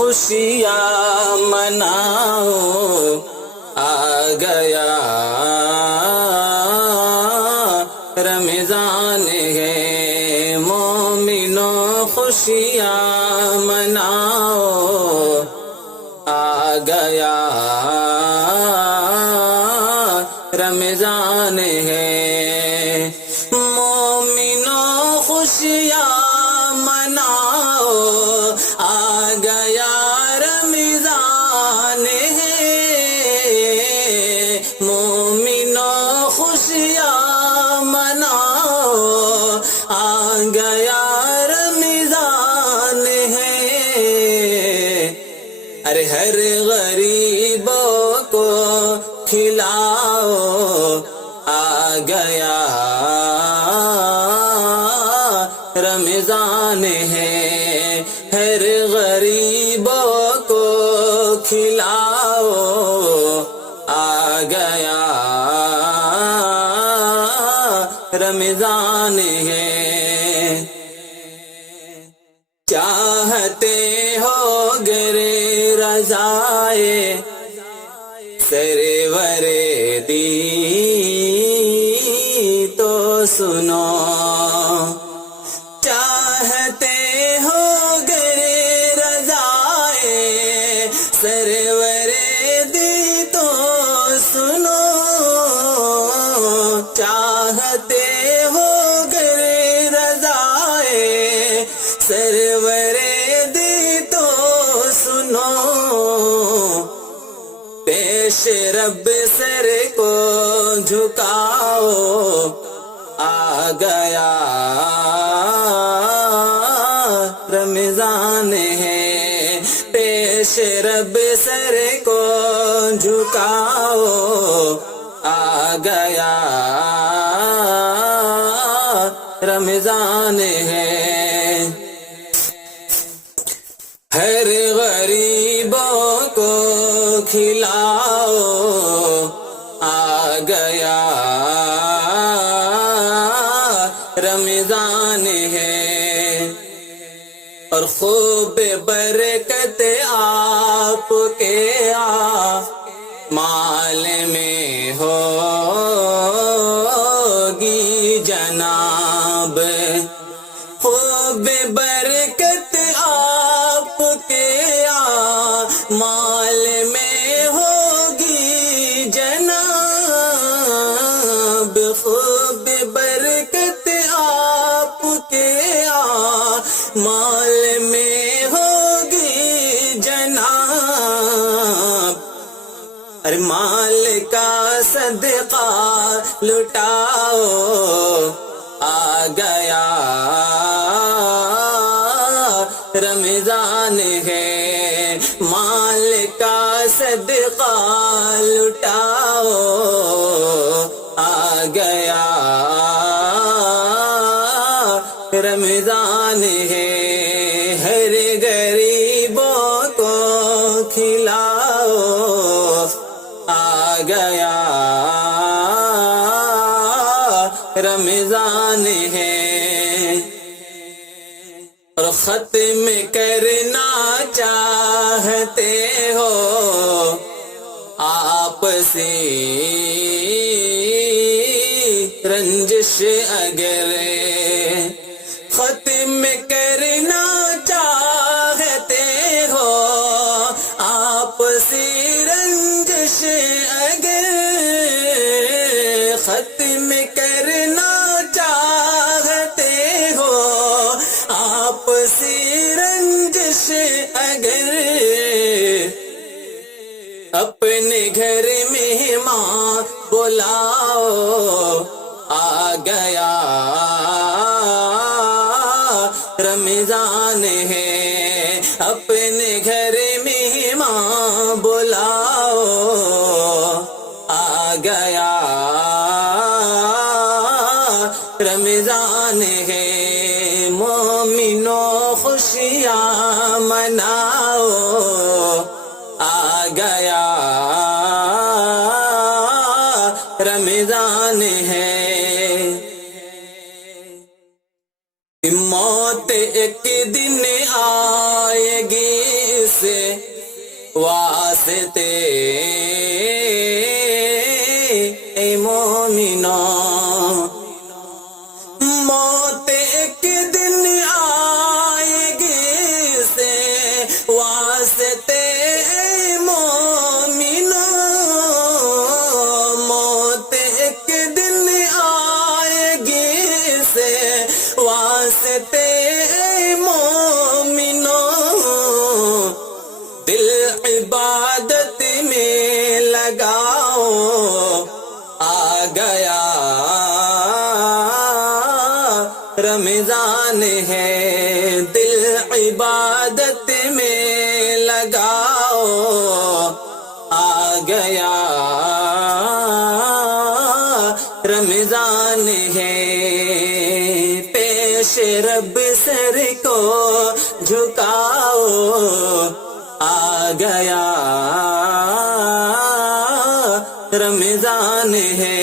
خوشیاں مناؤ، آ گیا رمضان ہے، مومنوں خوشیاں مناؤ، آ گیا رمضان ہے، مومنوں خوشیاں مناؤ، آ گیا رمضان ہے، مومنوں خوشیاں مناؤ، آ گیا رمضان ہے، ارے ہر غریبوں کو کھلاؤ، آ گیا رمضان ہے، ہر غریبوں کو کھلاؤ، آ گیا رمضان ہے، چاہتے ہو گرے رضائے سرور دی تو سنو، چاہتے ہو گرے رضائے سرور دی تو سنو، چاہتے ہو گرے رضائے سرور دی تو سنو، پیش رب سر کو جھکاؤ، آ گیا رمضان ہے، پیش رب سر کو جھکاؤ، آ گیا رمضان ہے، ہر غریبوں کو کھلاؤ، آ گیا رمضان ہے، اور خوب برکت آپ کے مال میں ہوگی جناب، خوب برکت آپ کے مال میں ہوگی جناب، خوب برکت آپ کے مال میں ہوگی جناب، ارے مال کا صدقہ لٹاؤ، آ گیا رمضان ہے، مال کا صدقہ لٹاؤ، آ گیا رمضان ہے، ہر غریبوں کو کھلاؤ، آ گیا رمضان ہے، اور ختم کرنا چاہتے ہو آپسی رنجش، اگر ختم کرنا چاہتے ہو آپسی رنجش، اگر ختم کرنا چاہتے ہو آپسی رنجش، اگر اپنے گھر مہمان بلاؤ، آ گیا رمضان ہے، اپنے گھر مہمان بلاؤ، آ گیا رمضان ہے، مومنوں خوشیاں مناؤ، آ گیا رمضان ہے، موت ایک دن آئے گی، اس واسطے اے مومنوں، موت ایک دن آئے گی سے واسطے اے مومنوں، موت ایک دن آئے گی سے واسطے اے مومنوں، دل عبادت میں لگاؤ، آ گیا رمضان ہے، دل عبادت میں لگاؤ، آ گیا رمضان ہے، پیش رب سر کو جھکاؤ، آ گیا رمضان ہے،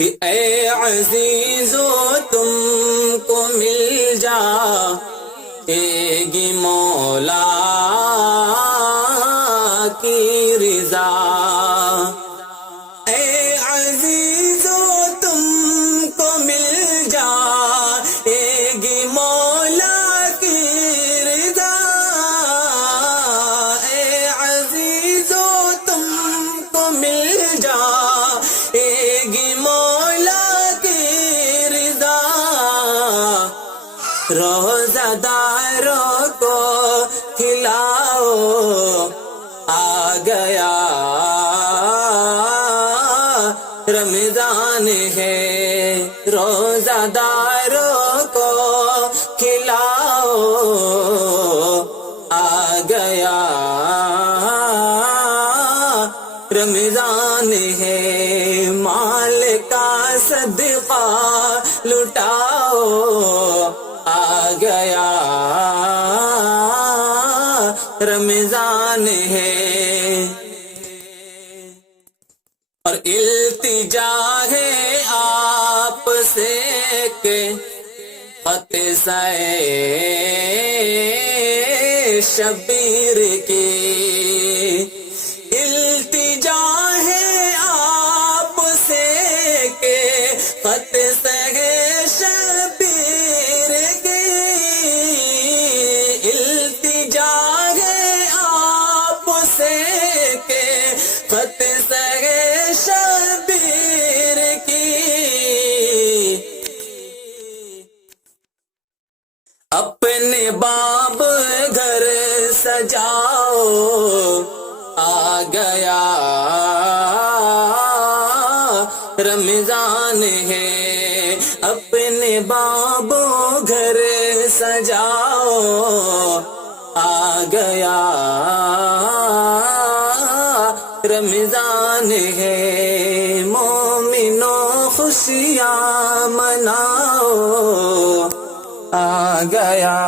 اے عزیزو تم کو مل جائے گی مولا کی رضا، اے عزیزو تم کو مل جائے گی مولا کی رضا، اے عزیزو تم کو مل جائے گی مولا کی رضا، روزہ داروں کو کھلاؤ، آ گیا رمضان ہے، روزہ داروں کو کھلاؤ، آ گیا رمضان ہے، مال کا صدقہ لٹاؤ، آ گیا رمضان ہے، اور التجا ہے آپ سے کہ خط سے شبیر کی، التجا ہے آپ سے کہ خط سے شبیر کی، التجا ہے آپ سے کہ خط سے شبیر کی، اپنے باب گھر سجاؤ، آ گیا رمضان ہے، اپنے باب گھر سجاؤ، آ گیا رمضان ہے، مومنوں خوشیاں مناؤ، آ گیا